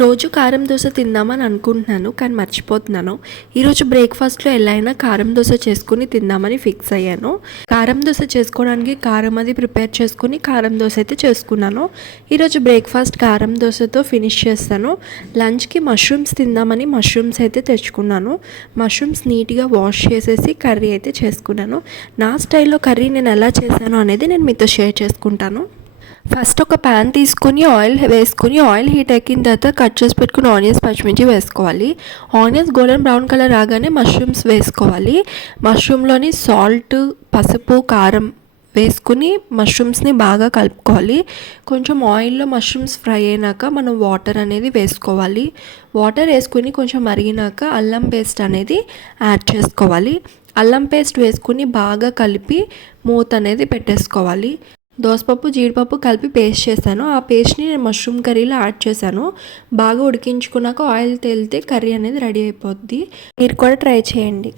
రోజు కారం దోశ తిందామని అనుకుంటున్నాను, కానీ మర్చిపోతున్నాను. ఈరోజు బ్రేక్ఫాస్ట్లో ఎలా అయినా కారం దోశ చేసుకుని తిందామని ఫిక్స్ అయ్యాను. కారం దోశ చేసుకోవడానికి కారం అది ప్రిపేర్ చేసుకుని కారం దోశ అయితే చేసుకున్నాను. ఈరోజు బ్రేక్ఫాస్ట్ కారం దోశతో ఫినిష్ చేస్తాను. లంచ్కి మష్రూమ్స్ తిందామని మష్రూమ్స్ అయితే తెచ్చుకున్నాను. మష్రూమ్స్ నీట్గా వాష్ చేసేసి కర్రీ అయితే చేసుకున్నాను. నా స్టైల్లో కర్రీ నేను ఎలా చేశాను అనేది నేను మీతో షేర్ చేసుకుంటాను. ఫస్ట్ ఒక ప్యాన్ తీసుకుని ఆయిల్ వేసుకుని ఆయిల్ హీట్ ఎక్కిన తర్వాత కట్ చేసి పెట్టుకుని ఆనియన్స్ పచ్చిమిర్చి వేసుకోవాలి. ఆనియన్స్ గోల్డెన్ బ్రౌన్ కలర్ రాగానే మష్రూమ్స్ వేసుకోవాలి. మష్రూమ్లోని సాల్ట్, పసుపు, కారం వేసుకుని మష్రూమ్స్ని బాగా కలుపుకోవాలి. కొంచెం ఆయిల్లో మష్రూమ్స్ ఫ్రై అయినాక మనం వాటర్ అనేది వేసుకోవాలి. వాటర్ వేసుకుని కొంచెం మరిగినాక అల్లం పేస్ట్ అనేది యాడ్ చేసుకోవాలి. అల్లం పేస్ట్ వేసుకుని బాగా కలిపి మూత అనేది పెట్టేసుకోవాలి. దోసపప్పు, జీడిపప్పు కలిపి పేస్ట్ చేశాను. ఆ పేస్ట్ని నేను మష్రూమ్ కర్రీలో యాడ్ చేశాను. బాగా ఉడికించుకున్నాక ఆయిల్ తేలితే కర్రీ అనేది రెడీ అయిపోద్ది. మీరు కూడా ట్రై చేయండి.